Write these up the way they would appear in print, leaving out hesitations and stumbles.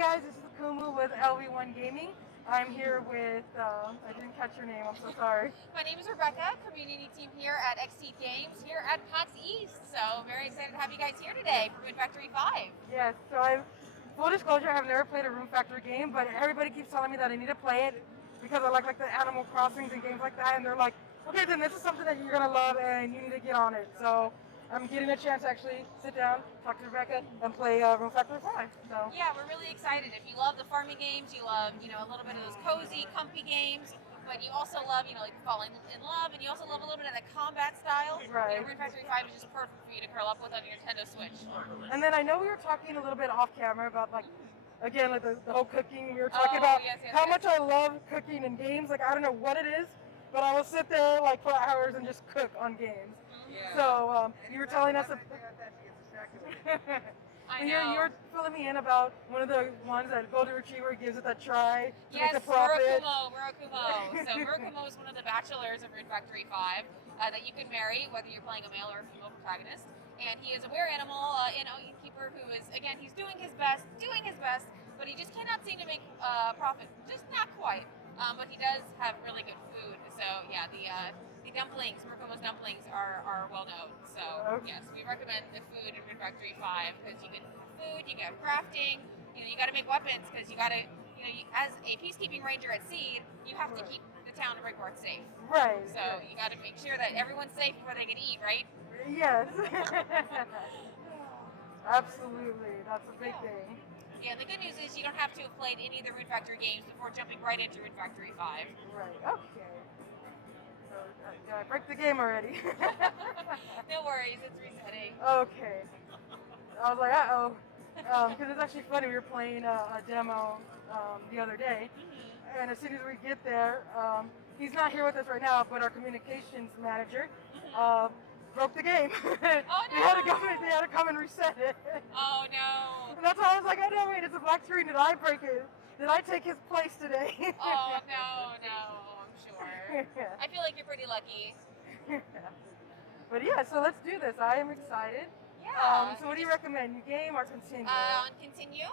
guys, this is Kumu with LV1 Gaming. I'm here with, I didn't catch your name, I'm so sorry. My name is Rebecca, community team here at XT Games, here at PAX East. So very excited to have you guys here today for Rune Factory 5. Yes, full disclosure, I've never played a Rune Factory game, but everybody keeps telling me that I need to play it because I like the Animal Crossings and games like that, and they're like, okay, then this is something that you're gonna love and you need to get on it. So I'm getting a chance to actually sit down, talk to Rebecca, and play Rune Factory 5. So yeah, we're really excited. If you love the farming games, you love, a little bit of those cozy, comfy games, but you also love, like falling in love, and you also love a little bit of that combat style. Right. Rune Factory 5 is just perfect for you to curl up with on your Nintendo Switch. And then I know we were talking a little bit off camera about again, the whole cooking. We were talking about how much I love cooking in games. Like, I don't know what it is, but I will sit there like for hours and just cook on games. Yeah. So you were telling us. I know. You were filling me in about one of the ones that Golden Retriever gives it that try to yes, make a profit. Murakumo. So Murakumo is one of the bachelors of Rune Factory 5 that you can marry, whether you're playing a male or a female protagonist. And he is a were animal, innkeeper who is, again, he's doing his best, but he just cannot seem to make profit. Just not quite. But he does have really good food. So yeah, the dumplings, Murakumo's dumplings are well known. So yes, we recommend the food in Rune Factory 5 because you get food, you get crafting, you got to make weapons because you got to, as a peacekeeping ranger at Seed, you have to keep the town of Brickworth safe. Right. So you got to make sure that everyone's safe before they can eat, right? Yes. Absolutely. That's a big thing. Yeah, the good news is you don't have to have played any of the Rune Factory games before jumping right into Rune Factory 5. Right, okay. So, did I break the game already? No worries, it's resetting. Okay. I was like, uh-oh. Because it's actually funny, we were playing a demo the other day, and as soon as we get there, he's not here with us right now, but our communications manager broke the game. Oh no! They had to come and reset it. Oh no! And that's why I was like, oh no, wait, it's a black screen. Did I break it? Did I take his place today? Oh no, I'm sure. Yeah. I feel like you're pretty lucky. But yeah, so let's do this. I am excited. Yeah. So what do you recommend? You game or continue? On continue.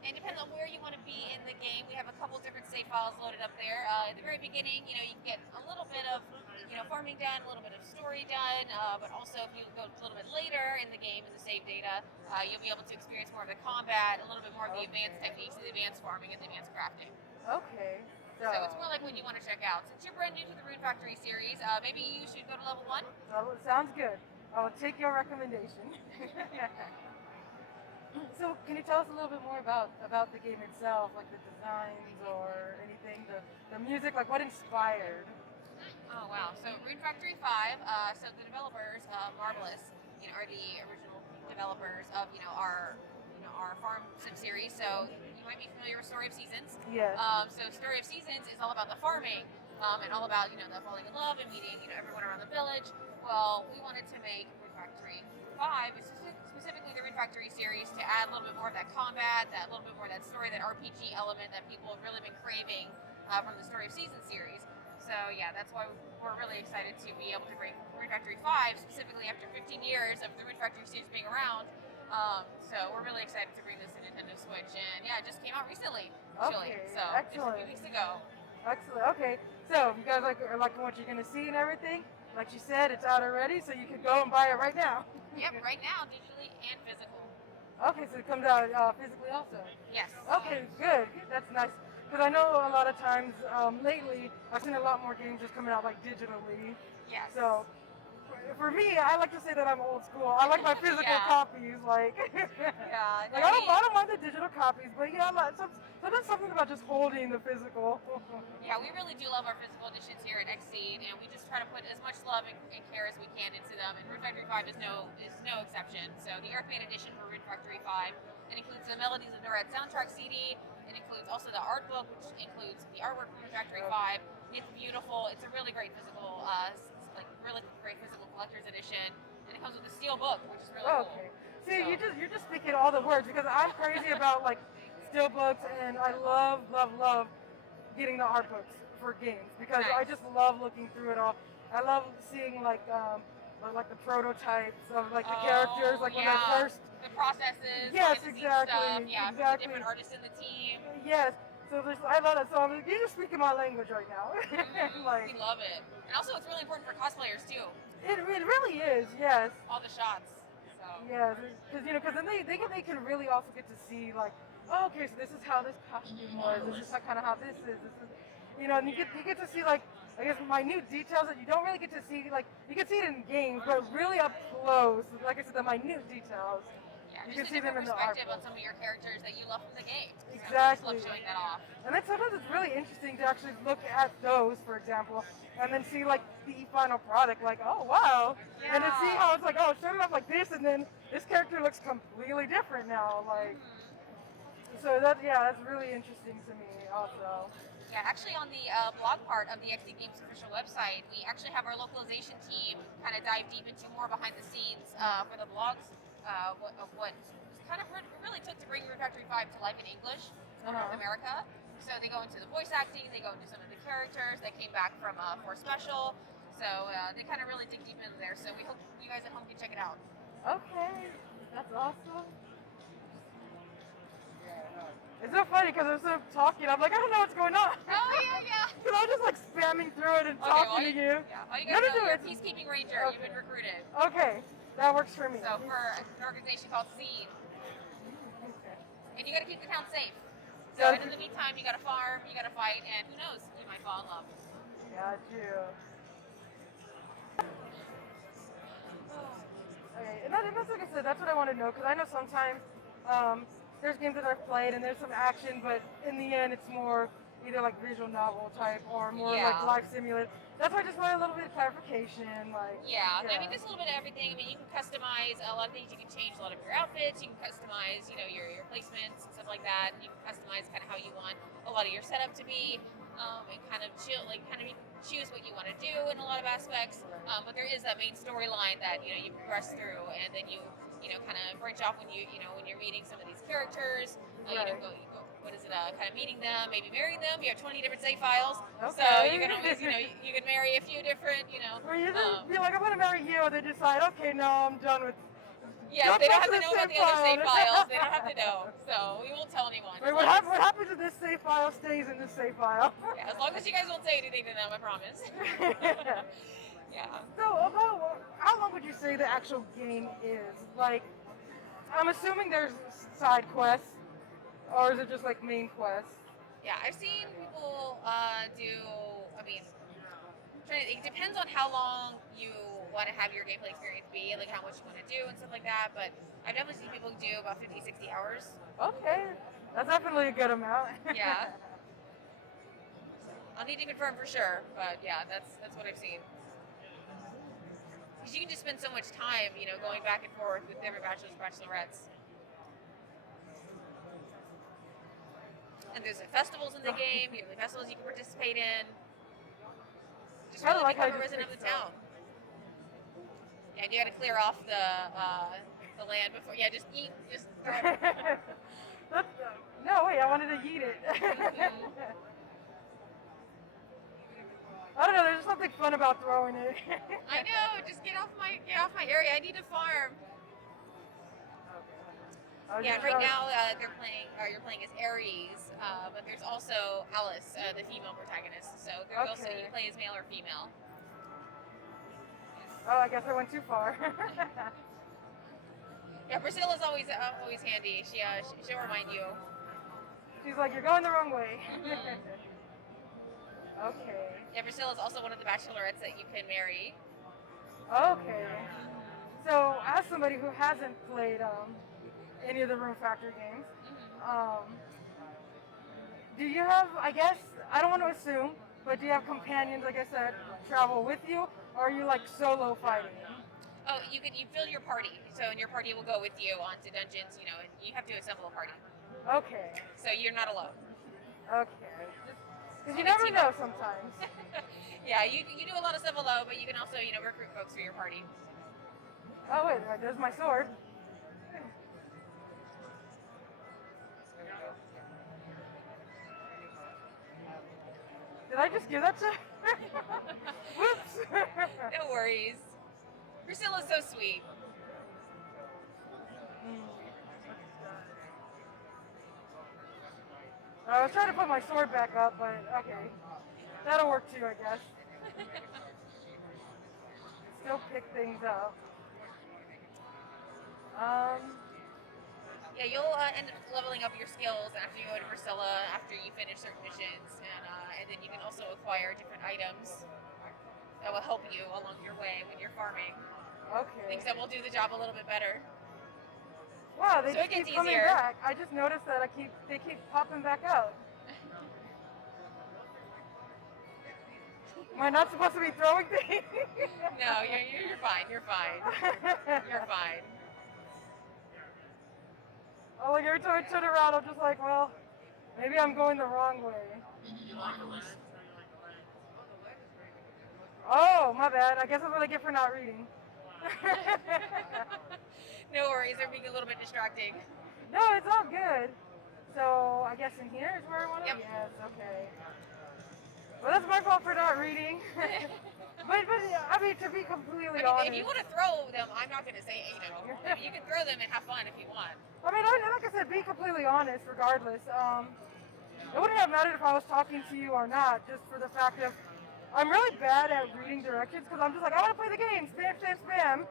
And depends on where you want to be in the game. We have a couple different save files loaded up there. At the very beginning, you can get a little bit of, farming done, a little bit of story done, but also if you go a little bit later in the game in the save data, you'll be able to experience more of the combat, a little bit more of the advanced techniques, the advanced farming, and the advanced crafting. Okay. So it's more like what you want to check out. Since you're brand new to the Rune Factory series, maybe you should go to level 1. Sounds good. I'll take your recommendation. So can you tell us a little bit more about the game itself, like the designs or anything, the music, like what inspired? Oh wow! So Rune Factory 5. So the developers, Marvelous, are the original developers of our farm sim series. So you might be familiar with Story of Seasons. Yes. So Story of Seasons is all about the farming and all about the falling in love and meeting everyone around the village. Well, we wanted to make Rune Factory 5, specifically the Rune Factory series, to add a little bit more of that combat, that little bit more of that story, that RPG element that people have really been craving from the Story of Seasons series. So yeah, that's why we're really excited to be able to bring Rune Factory 5, specifically after 15 years of the Rune Factory series being around. So we're really excited to bring this to Nintendo Switch, and yeah, it just came out recently, actually. Okay, so excellent. Just a few weeks ago. Excellent. Okay, so you guys are liking what you're going to see and everything? Like you said, it's out already, so you can go and buy it right now. Yep, right now, digitally and physical. Okay, so it comes out physically also? Yes. Okay, good. That's nice. Because I know a lot of times lately, I've seen a lot more games just coming out like digitally. Yes. So for me, I like to say that I'm old school. I like my physical copies. Yeah. Like I don't mind the digital copies, but yeah, sometimes something about just holding the physical. Yeah, we really do love our physical editions here at Xseed, and we just try to put as much love and care as we can into them. And Rune Factory 5 is no exception. So the Earthman edition for Rune Factory 5, it includes the Melodies of Norad soundtrack CD. It includes also the art book, which includes the artwork from Rune Factory 5. It's beautiful. It's a really great physical, collector's edition, and it comes with a steel book, which is really cool. Okay. See, you're just speaking all the words because I'm crazy about like steel books, and I love getting the art books for games because I just love looking through it all. I love seeing like like the prototypes of like the characters, like when they're yeah. first. The processes, Yes, behind the scenes stuff, exactly, yeah, from the exactly. different artists in the team. Yes. So there's, I love it. So you're just speaking my language right now. We Like, love it. And also, it's really important for cosplayers too. it really is. Yes. All the shots. So. Yes. Because because then they can really also get to see like, oh, okay, so this is how this costume was. This is kind of how this is. This is, and you get to see like, I guess, minute details that you don't really get to see. Like you can see it in games, but really up close. Like I said, the minute details. Yeah, You just can a see them different in the art perspective on book. some of your characters that you love from the game. So Exactly. just love showing that off. And then sometimes it's really interesting to actually look at those, for example, and then see like the final product, like, oh wow, and then see how it's like, oh, it started off like this, and then this character looks completely different now, like. So that's really interesting to me, also. Yeah, actually on the blog part of the XD Games official website, we actually have our localization team kind of dive deep into more behind the scenes for the blogs of what kind of really took to bring Rune Factory 5 to life in English for North America. So they go into the voice acting, they go into some of the characters that came back from for Special. So they kind of really dig deep into there. So we hope you guys at home can check it out. Okay, that's awesome. It's so funny because I'm so talking. I'm like, I don't know what's going on. Oh, yeah. Because I'm just like spamming through it and talking to you. Yeah, all you gotta know, you're a peacekeeping ranger. Okay. You've been recruited. Okay, that works for me. So for an organization called Seed. And you gotta keep the town safe. So in the meantime, you gotta farm, you gotta fight, and who knows, you might fall in love. Got you. Okay, and that's like I said, that's what I want to know, because I know sometimes there's games that I've played and there's some action, but in the end it's more either like visual novel type or more like life simulator. That's why I just want a little bit of clarification. Yeah, I mean, there's a little bit of everything. I mean, you can customize a lot of things. You can change a lot of your outfits. You can customize, your placements and stuff like that. You can customize kind of how you want a lot of your setup to be, and kind of choose what you want to do in a lot of aspects. But there is that main storyline that you progress through, and then you kind of branch off when you're meeting some of these characters. You go, what is it? Kind of meeting them, maybe marrying them. You have 20 different save files, so you can always, you can marry a few different, Or you just be like, I'm gonna marry you, and they decide, okay, no, I'm done with. Yeah, they don't have to know about the other save files. They don't have to know, so we won't tell anyone. Wait, what happens if this save file stays in this save file? Yeah, as long as you guys won't say anything to them, I promise. Yeah. So, about how long would you say the actual game is? Like, I'm assuming there's side quests, or is it just like main quests? Yeah, I've seen people do. I mean, it depends on how long you want to have your gameplay experience be, like how much you want to do and stuff like that. But I've definitely seen people do about 50, 60 hours. Okay, that's definitely a good amount. Yeah. I'll need to confirm for sure, but yeah, that's what I've seen. Because you can just spend so much time, going back and forth with different bachelors and bachelorettes. And there's festivals in the game, yearly festivals you can participate in. Just really become a resident of the town. And you got to clear off the land before. Yeah, just eat. Just throw it. No, wait, I wanted to eat it. I don't know. There's just something fun about throwing it. I know. Just get off my area. I need to farm. Yeah, right now you're playing as Aries, but there's also Alice, the female protagonist. So there's also you can play as male or female. Oh, I guess I went too far. Yeah, Priscilla's always handy. She'll remind you. She's like, you're going the wrong way. Okay. Yeah, Priscilla's also one of the bachelorettes that you can marry. Okay. So, as somebody who hasn't played any of the Rune Factory games, do you have, I guess, I don't want to assume, but do you have companions, like I said, travel with you, or are you like solo fighting? Oh, you build your party. So, and your party will go with you onto dungeons, and you have to assemble a party. Okay. So you're not alone. Okay. Because you never know sometimes. Yeah, you do a lot of stuff alone, but you can also, recruit folks for your party. Oh, wait, there's my sword. Did I just give that to her? Whoops. No worries. Priscilla's so sweet. I was trying to put my sword back up, but okay. That'll work too, I guess. Still pick things up. Yeah, you'll end up leveling up your skills after you go to Priscilla, after you finish certain missions, and then you can also acquire different items that will help you along your way when you're farming. Okay. Things that will do the job a little bit better. Wow, they So just it gets keep coming easier. back. I just noticed that they keep popping back out. Am I not supposed to be throwing things? No, you're fine. You're fine. You're fine. Oh, like every time I turn around, I'm just like, well, maybe I'm going the wrong way. Oh, my bad. I guess that's what I get for not reading. No worries, they're being a little bit distracting. No, it's all good. So I guess in here is where I want to. Yep. Yes. Okay. Well, that's my fault for not reading. but I mean, to be completely honest. If you want to throw them, I'm not going to say, you can throw them and have fun if you want. I mean, like I said, be completely honest regardless. It wouldn't have mattered if I was talking to you or not, just for the fact of I'm really bad at reading directions because I'm just like, I want to play the game, spam, spam, spam.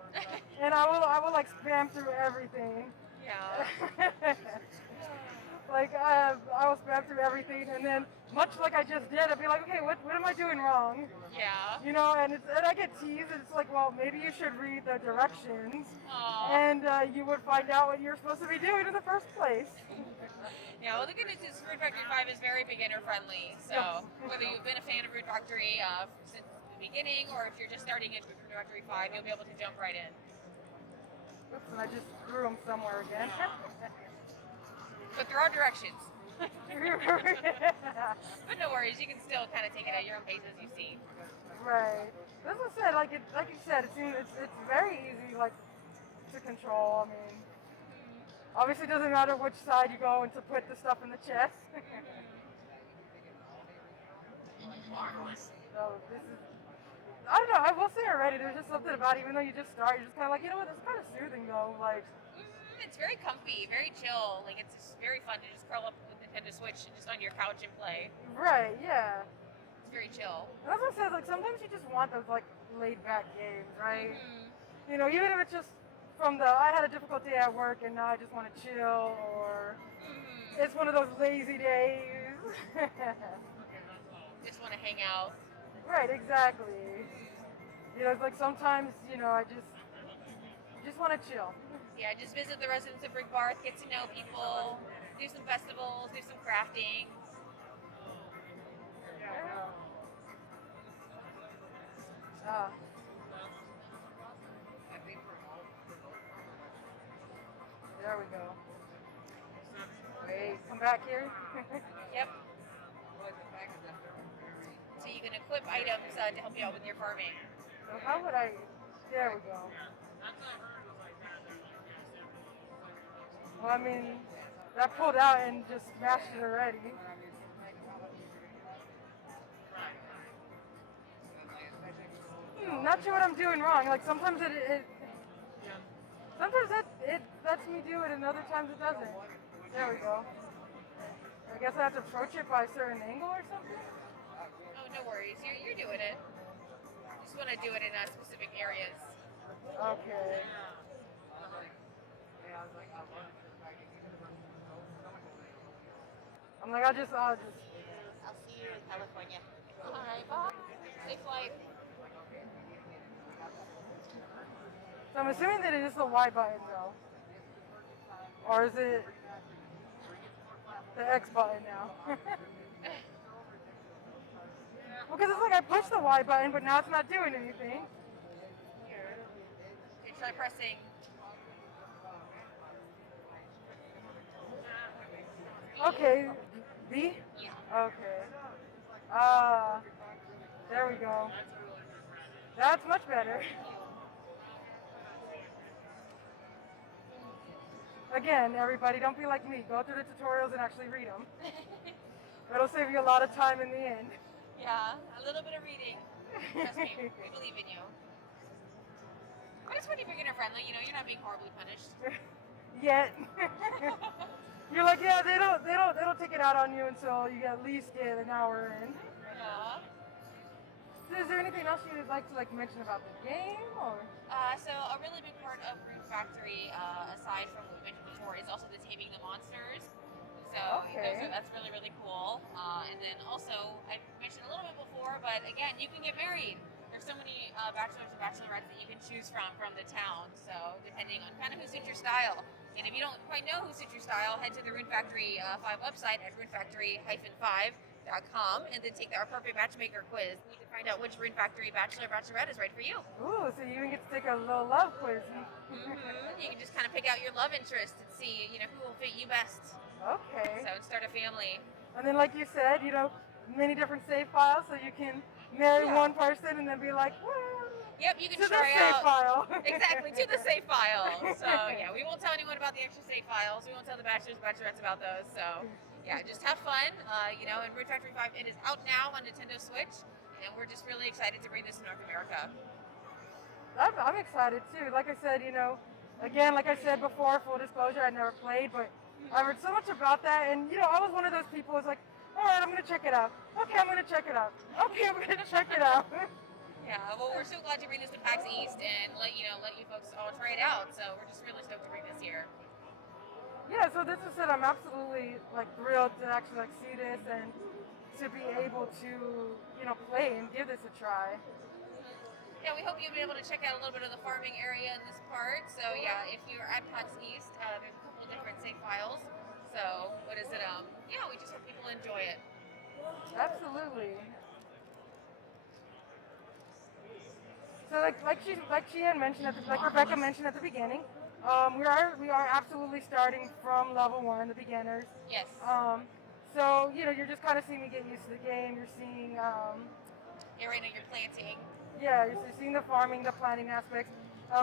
And I will like spam through everything. Yeah. Like, I will spam through everything, and then, much like I just did, I'd be like, okay, what am I doing wrong? Yeah. You know, and I get teased, and it's like, well, maybe you should read the directions, Aww. and you would find out what you're supposed to be doing in the first place. Yeah, well, the good news is Rune Factory 5 is very beginner friendly, so whether you've been a fan of Rune Factory since the beginning, or if you're just starting into Rune Factory 5, you'll be able to jump right in. Oops, and I just threw them somewhere again. But there are directions. But no worries, you can still kind of take it at your own pace as you see. Right. As I said, like you said, it's very easy, like, to control. I mean, obviously it doesn't matter which side you go and to put the stuff in the chest. So this is, I don't know, I will say already, there's just something about it, even though you just start, you're just kind of like, you know what, it's kind of soothing though, like. It's very comfy, very chill. Like, it's just very fun to just curl up with Nintendo Switch and just on your couch and play. Right, yeah. It's very chill. And that's what I said, like, sometimes you just want those, like, laid-back games, right? Mm-hmm. You know, even if it's just from I had a difficult day at work and now I just want to chill, or it's one of those lazy days. Just want to hang out. Right, exactly. You know, it's like sometimes, you know, I just want to chill. Yeah, just visit the residents of Brick Barth, get to know people, do some festivals, do some crafting. There we go. Wait, come back here. Yep. So you can equip items to help you out with your farming. So how would I? There we go. Well, I mean, that pulled out and just smashed it already. Not sure what I'm doing wrong. Like sometimes sometimes it lets me do it, and other times it doesn't. There we go. I guess I have to approach it by a certain angle or something. Oh, no worries. You're doing it. You just want to do it in specific areas. Okay. I'm like, I'll just. I'll see you in California. All right, bye. Safe flight. So I'm assuming that it is the Y button though. Or is it the X button now? Well, because it's like I pushed the Y button, but now it's not doing anything. Okay, try pressing. Okay, B? Yeah. Okay. There we go. That's much better. Again, everybody, don't be like me. Go through the tutorials and actually read them. It'll save you a lot of time in the end. Yeah, a little bit of reading. Trust me, we believe in you. But it's pretty beginner friendly. You know, you're not being horribly punished. Yet. You're like, yeah, they don't take it out on you until you at least get an hour in. Yeah. So is there anything else you'd like to mention about the game, or? So a really big part of Rune Factory, aside from what we mentioned before, is also the taming the monsters. So Okay. that's really, really cool. And then also, I mentioned a little bit before, but again, you can get married. There's so many bachelors and bachelorettes that you can choose from the town. So depending on kind of who suits your style. And if you don't quite know who suits your style, head to the Rune Factory 5 website at runefactory-5.com and then take our perfect matchmaker quiz. You can find out which Rune Factory bachelor or bachelorette is right for you. Ooh, so you even get to take a little love quiz. You can just kind of pick out your love interest and see, who will fit you best. Okay. So start a family. And then, like you said, many different save files, so you can marry Yeah. one person and then be like, well, Yep, you can to try this save out. file. Exactly, to the save file. So, yeah, we won't tell anyone about the extra save files. We won't tell the bachelors and bachelorettes about those. So, yeah, just have fun. And Rune Factory 5, it is out now on Nintendo Switch, and we're just really excited to bring this to North America. I'm excited too. Like I said, again, like I said before, full disclosure, I never played, but I heard so much about that, and I was one of those people who's like, all right, I'm gonna check it out. Okay, I'm gonna check it out. Okay, I'm gonna check it out. Yeah, well, we're so glad to bring this to PAX East and let you folks all try it out. So we're just really stoked to bring this here. Yeah, so this is it. I'm absolutely thrilled to actually see this and to be able to play and give this a try. Yeah, we hope you'll be able to check out a little bit of the farming area in this part. So yeah, if you're at PAX East, there's a couple different save files. So what is it? Yeah, we just hope people enjoy it. Absolutely. So like she had mentioned like Rebecca mentioned at the beginning, we are absolutely starting from level 1, the beginners. Yes. So you're just kind of seeing me get used to the game. You're seeing Yeah, right now you're planting. yeah, you're seeing the farming, the planting aspects.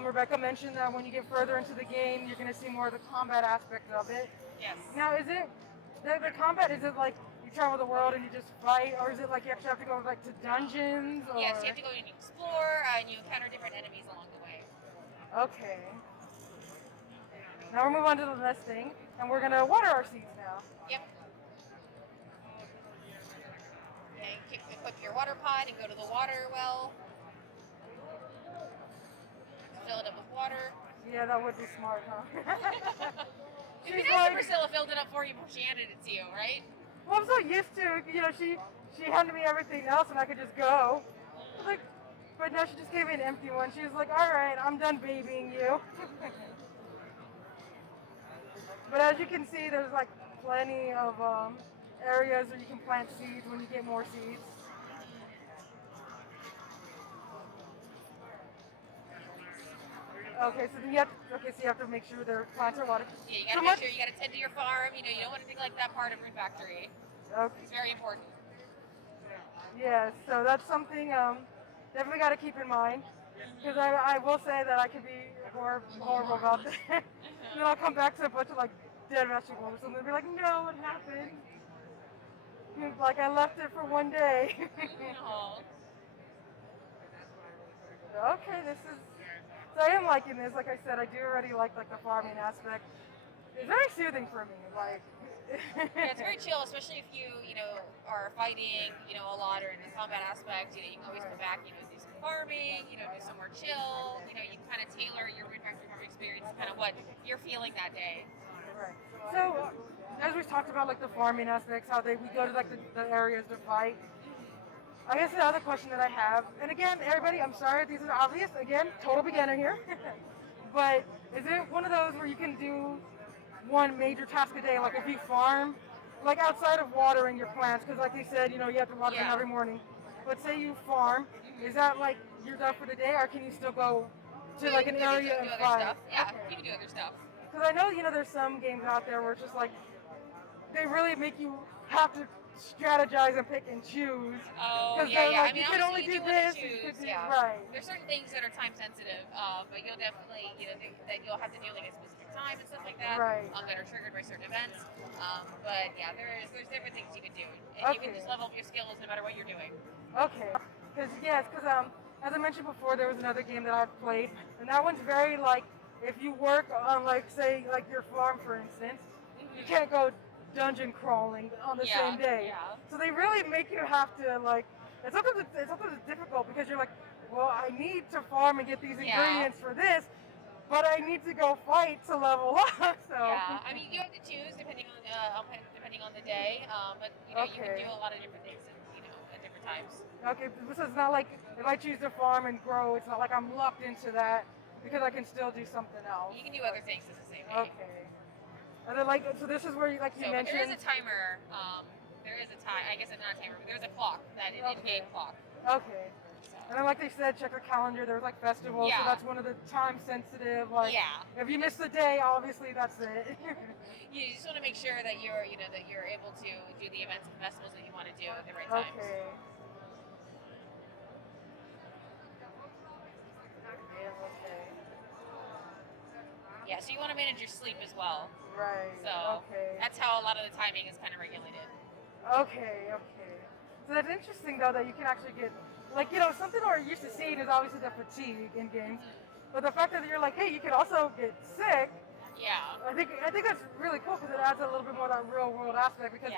Rebecca mentioned that when you get further into the game, you're going to see more of the combat aspect of it. Yes. Now, is it the combat? Is it like you travel the world and you just fight, or is it like you actually have to go to dungeons? Or? Yes, you have to go and explore, and you encounter different enemies along the way. Okay. Now we're moving on to the next thing, and we're gonna water our seeds now. Yep. And equip your water pot and go to the water well. Fill it up with water. Yeah, that would be smart, huh? It'd be nice if Priscilla filled it up for you before she handed it to you, right? Well, I'm so used to, she handed me everything else and I could just go. But no, she just gave me an empty one. She was like, all right, I'm done babying you. But as you can see, there's plenty of areas where you can plant seeds when you get more seeds. Okay, so you have to make sure their plants are watered. Yeah, you gotta make sure you gotta tend to your farm. You don't want to neglect that part of Rune Factory. Okay. It's very important. Yeah, so that's something definitely got to keep in mind. Because I will say that I could be horrible about that. And then I'll come back to a bunch of dead vegetables or something and be like, no, what happened? Like I left it for one day. Okay, so I am liking this. Like I said, I do already like the farming aspect. It's very soothing for me. Yeah, it's very chill, especially if you are fighting, a lot or in the combat aspect. You can always come back, do some farming, do some more chill. You can kind of tailor your Rune Factory farming experience to kind of what you're feeling that day. Right. So, as we talked about the farming aspects, how we go to the areas to fight. I guess the other question that I have, and again, everybody, I'm sorry, these are obvious. Again, total beginner here. But is it one of those where you can do one major task a day, like if you farm, outside of watering your plants, because like you said, you have to water them every morning. But say you farm, is that you're done for the day, or can you still go to an area and fight? Yeah, you can do other stuff. Because I know there's some games out there where it's just they really make you have to strategize and pick and choose. Oh, yeah. I mean, you can only do this. Right. There's certain things that are time sensitive, but you'll definitely, that you'll have to do a specific time and stuff like that. Right. That are triggered by certain events. But yeah, there's different things you can do, and you can just level up your skills no matter what you're doing. Okay. Because as I mentioned before, there was another game that I've played, and that one's very like, if you work on like say like your farm for instance, you can't go dungeon crawling on the same day. Yeah. So they really make you have to like. And sometimes it's difficult because you're like, well, I need to farm and get these Yeah. ingredients for this, but I need to go fight to level up. So Yeah, I mean, you have to choose depending on the day, but you know, you can Okay. do a lot of different things, at different times. Okay, so it's not like if I choose to farm and grow, it's not like I'm locked into that because I can still do something else. You can do other things at the same day. Okay. And then like, so this is where you, like you So, but there is mentioned. a timer. There is a time. I guess it's not a timer, but there's a clock, an in-game clock. Okay. So. And then like they said, check the calendar. There's like festivals, so Yeah. that's one of the time sensitive. Like, Yeah. if you miss the day, obviously that's it. You just want to make sure that you're able to do the events and festivals that you want to do at the right times. Okay. Yeah, okay. Yeah, so you want to manage your sleep as well. Right. So Okay. that's how a lot of the timing is kind of regulated. Okay. So that's interesting though that you can actually get, like, something we're used to seeing is obviously the fatigue in games, but the fact that you're like, hey, you can also get sick. Yeah. I think that's really cool because it adds a little bit more of that real world aspect because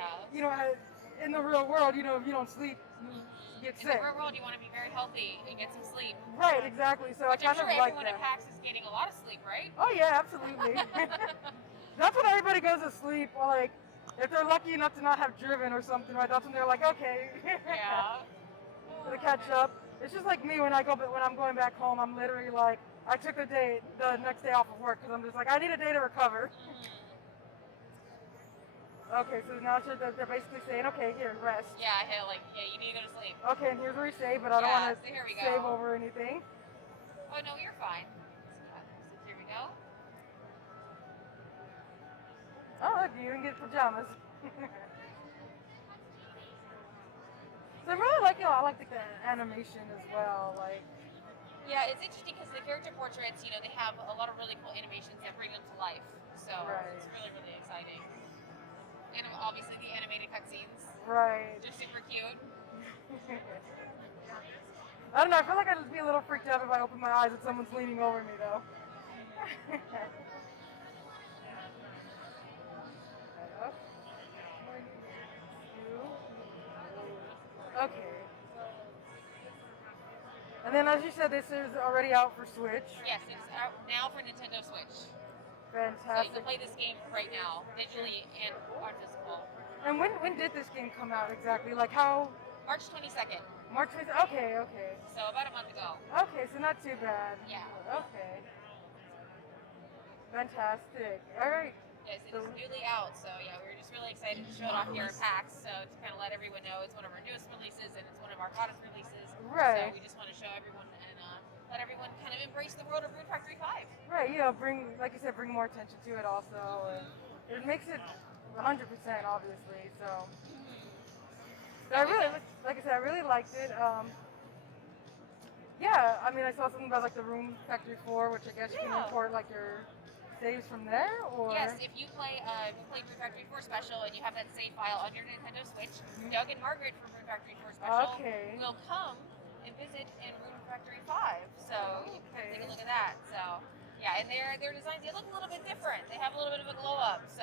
in the real world, if you don't sleep, you get In sick. the real world, you want to be very healthy and get some sleep. Right, exactly. So Which I I'm kind sure of like everyone that. at PAX is getting a lot of sleep, right? Oh yeah, absolutely. That's when everybody goes to sleep. Or like, if they're lucky enough to not have driven or something, right? That's when they're like, okay. Yeah. To catch up. It's just like me when I'm going back home. I'm literally like, I took the next day off of work because I'm just like, I need a day to recover. Okay, so now they're basically saying, okay, here, rest. Yeah, you need to go to sleep. Okay, and here's where we save, but I don't want to so here we go. save over anything. Oh no, you're fine. So here we go. Oh, look, you can get pajamas. So I'm really liking I like the animation as well. Like, yeah, it's interesting because the character portraits, they have a lot of really cool animations that bring them to life. So it's really, really exciting. And obviously the animated cutscenes. Right. Just super cute. I don't know. I feel like I'd be a little freaked out if I open my eyes and someone's leaning over me, though. Okay. And then, as you said, this is already out for Switch. Yes, it's out now for Nintendo Switch. Fantastic. So you can play this game right now, digitally and on physical. And when did this game come out exactly? Like how? March 22nd. March 22nd. Okay. So about a month ago. Okay, so not too bad. Yeah. Okay. Fantastic. All right. Yes, it is newly out, so yeah, we were just really excited to show it off here at PAX. So to kind of let everyone know, it's one of our newest releases and it's one of our hottest releases. Right. So we just want to show everyone and let everyone kind of embrace the world of Rune Factory 5. Right. Bring, like you said, bring more attention to it also, and it makes it 100% obviously. So. But I really, like I said, I really liked it. Yeah, I mean, I saw something about like the Rune Factory 4, which I guess you can import like your saves from there, or? Yes, if you play Rune Factory 4 Special and you have that save file on your Nintendo Switch, Doug and Margaret from Rune Factory 4 Special will come and visit in Rune Factory 5. So you can take a look at that. So yeah, and their designs, they look a little bit different. They have a little bit of a glow up, so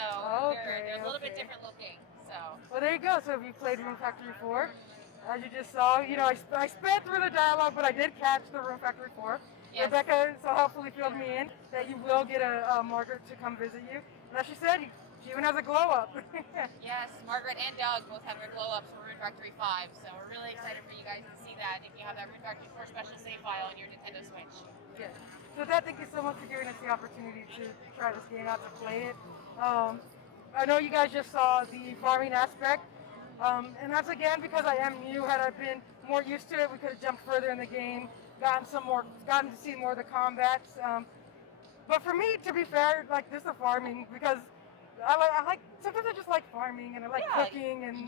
they're a little bit different looking. So. Well, there you go. So if you played Rune Factory 4, as you just saw, I sped through the dialogue, but I did catch the Rune Factory 4. Yes. Rebecca so helpfully filled me in that you will get a Margaret to come visit you. And as she said, she even has a glow up. Yes, Margaret and Doug both have their glow ups for Rune Factory 5, so we're really excited for you guys to see that if you have that Rune Factory 4 special save file on your Nintendo Switch. Yes. So with that, thank you so much for giving us the opportunity to try this game out, to play it. I know you guys just saw the farming aspect, and that's again because I am new. Had I been more used to it, we could have jumped further in the game, gotten to see more of the combats. But for me, to be fair, like this is farming because I like sometimes I just like farming and I like cooking and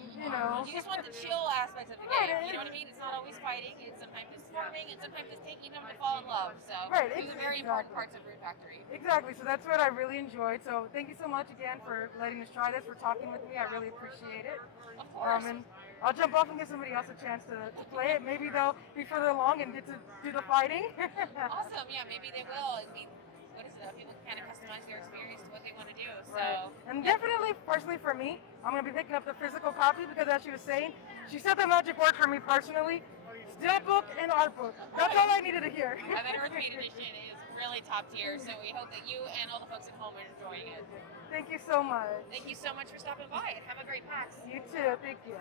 You just want the chill aspects of the game. You know what I mean? It's not always fighting. Sometimes it's farming and sometimes it's taking them to fall in love. So these are very important parts of Rune Factory. Exactly. So that's what I really enjoyed. So thank you so much again for letting us try this, for talking with me. I really appreciate it. Of course. And I'll jump off and give somebody else a chance to play it. Maybe they'll be further along and get to do the fighting. Awesome. Yeah, maybe they will. I mean, what is it? People can kind of customize their experience to what they want to do. So, Right. And yeah. definitely, personally for me, I'm going to be picking up the physical copy because, as she was saying, she said the magic word for me personally. Steelbook and art book. That's all I needed to hear. And then Earthmade Edition is really top tier. So we hope that you and all the folks at home are enjoying it. Thank you so much. Thank you so much for stopping by and have a great PAX. You too. Thank you.